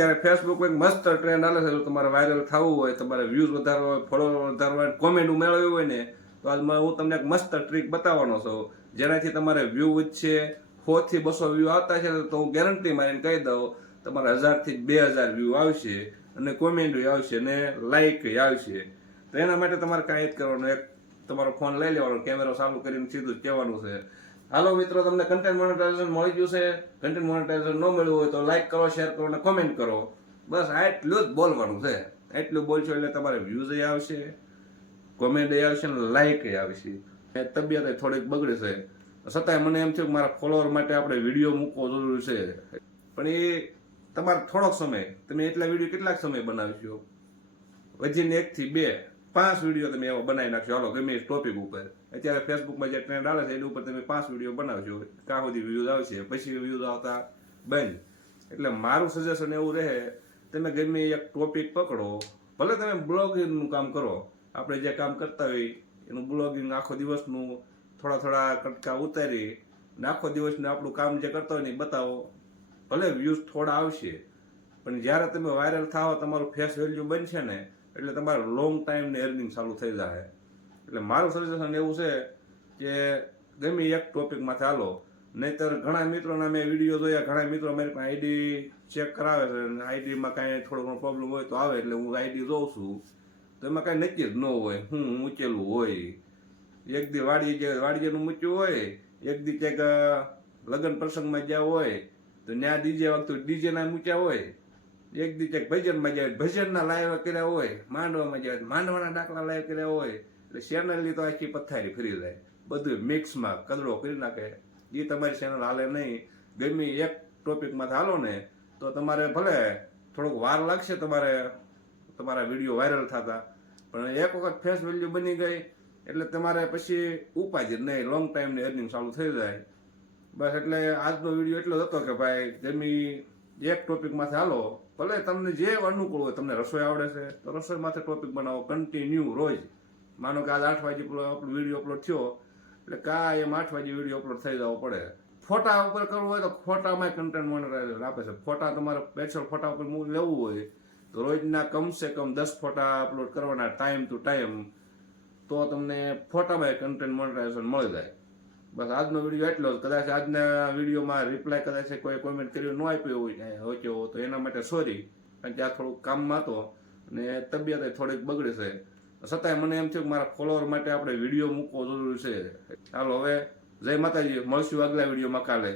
અત્યારે ફેસબુક એક મસ્ત ટ્રેન્ડ હાલે છે. જો તમારે વાયરલ થવું હોય, તમારે વ્યૂઝ વધારવા હોય, ફોલોવર વધારવા હોય, કોમેન્ટ મેળવવી હોય ને, તો આજમાં હું તમને એક મસ્ત ટ્રીક બતાવવાનો છું, જેનાથી તમારે વ્યૂ વધશે. 100 થી 200 વ્યૂ આવતા છે તો હું ગેરંટી મારીને કહી દઉં, તમારે 1000 થી 2000 વ્યૂ આવશે, અને કોમેન્ટ આવશે, અને લાઈક આવશે. તો એના માટે તમારે કાંઈ જ કરવાનું, એક તમારો ફોન લઈ લેવાનો, કેમેરો ચાલુ કરીને સીધું જ કહેવાનું છે, હાલો મિત્રો તમને કન્ટેન્ટ મોનેટાઇઝેશન મળી ગયું છે. કન્ટેન્ટ મોનેટાઇઝેશન ન મળ્યું હોય તો લાઈક કરો, શેર કરો અને કોમેન્ટ કરો. બસ આટલું જ બોલવાનું છે. એટલું બોલશો એટલે તમારે વ્યૂઝ આવશે, કોમેન્ટ આવશે ને લાઈક આવશે. તબિયત થોડીક બગડે છે, છતાંય મને એમ થયું કે મારા ફોલોવર માટે આપણે વિડીયો મૂકવો જરૂરી છે. પણ એ તમારે થોડોક સમય, તમે એટલા વિડીયો કેટલાક સમય બનાવશો? વધીને 1 થી 2 5 વિડીયો તમે એવા બનાવી નાખશો. હાલો ગમે એ ટોપિક ઉપર, અત્યારે ફેસબુકમાં જે ટ્રેન્ડ આવે છે એની ઉપર તમે 5 વિડીયો બનાવશો, કાં સુધી વ્યૂઝ આવશે, પછી વ્યૂઝ આવતા બંધ. એટલે મારું સજેશન એવું રહે, તમે ગમે એક ટોપિક પકડો, ભલે તમે બ્લોગિંગનું કામ કરો, આપણે જે કામ કરતા હોય એનું બ્લોગિંગ આખો દિવસનું થોડા કટકા ઉતારી ને આખો દિવસનું આપણું કામ જે કરતા હોય ને એ બતાવો. ભલે વ્યૂઝ થોડા આવશે, પણ જ્યારે તમે વાયરલ થાવ, તમારું ફેસ વેલ્યુ બનશે ને, એટલે તમારે લોંગ ટાઈમ ને અર્નિંગ ચાલુ થઈ જાય. એટલે મારું સજેશન એવું છે કે ગમે એક ટોપિકમાંથી હાલો. નહીતર ઘણા મિત્રોના મેં વિડીયો જોયા, ઘણા મિત્રો મારી પાસે આઈડી ચેક કરાવે છે, અને આઈડીમાં કાંઈ થોડો ઘણો પ્રોબ્લેમ હોય તો આવે, એટલે હું આઈડી જોઉં છું, તો એમાં કાંઈ નક્કી જ ન હોય હું મૂકેલું હોય. એક દી વાડીનું મૂક્યું હોય, એક દી ક્યાંક લગ્ન પ્રસંગમાં જ્યાં હોય તો ત્યાં ડીજે વખતે ડીજેના મૂક્યા હોય, એક દી ક્યાંક ભજનમાં જાય, ભજનના લાઈવ કર્યા હોય, માંડવામાં જાય, માંડવાના દાખલા લાઈવ કર્યા હોય. એટલે ચેનલની તો આખી પથારી ફરી જાય, બધું મિક્સમાં કદડો કરી નાખે. એ તમારી ચેનલ હાલે નહીં. ગમે એક ટોપિકમાં હાલો ને તો તમારે ભલે થોડોક વાર લાગશે તમારા વિડીયો વાયરલ થતા, પણ એક વખત ફેસ વેલ્યુ બની ગઈ એટલે તમારે પછી ઉપાય જ નહીં, લોંગ ટાઈમની અર્નિંગ ચાલુ થઈ જાય. બસ એટલે આજનો વિડીયો એટલો જ હતો કે ભાઈ ગમે એક ટોપિકમાંથી હાલો, ભલે તમને જે અનુકૂળ હોય. તમને રસોઈ આવડે છે તો રસોઈમાંથી ટોપિક બનાવો કન્ટિન્યુ રોજ. માનો કે આજ 8 વાગે વિડીયો અપલોડ થયો એટલે કાયમ 8 વાગે વિડીયો અપલોડ થઈ જવો પડે. ફોટા ઉપર કરવું હોય તો ફોટામાં કન્ટેન્ટ મોનેટાઇઝેશન આપે છે. ફોટા તમારે સ્પેશિયલ ફોટા ઉપર લેવું હોય તો રોજના કમસે કમ 10 ફોટા અપલોડ કરવાના ટાઈમ ટુ ટાઈમ, તો તમને ફોટામાં કન્ટેન્ટ મોનેટાઇઝેશન મળી જાય. બસ આજનો વિડીયો એટલો જ. કદાચ આજના વિડીયોમાં રિપ્લાય કદાચ કોઈ કોમેન્ટ કર્યું ન આપ્યું હોય તો એના માટે સોરી, કારણ કે આ થોડુંક કામમાં હતો અને તબિયત થોડીક બગડી છે. છતાંય મને એમ થયું કે મારા ફોલોવર માટે આપણે વિડીયો મૂકવો જરૂરી છે. ચાલો હવે જય માતાજી, મળશું આગલા વિડીયોમાં કાલે.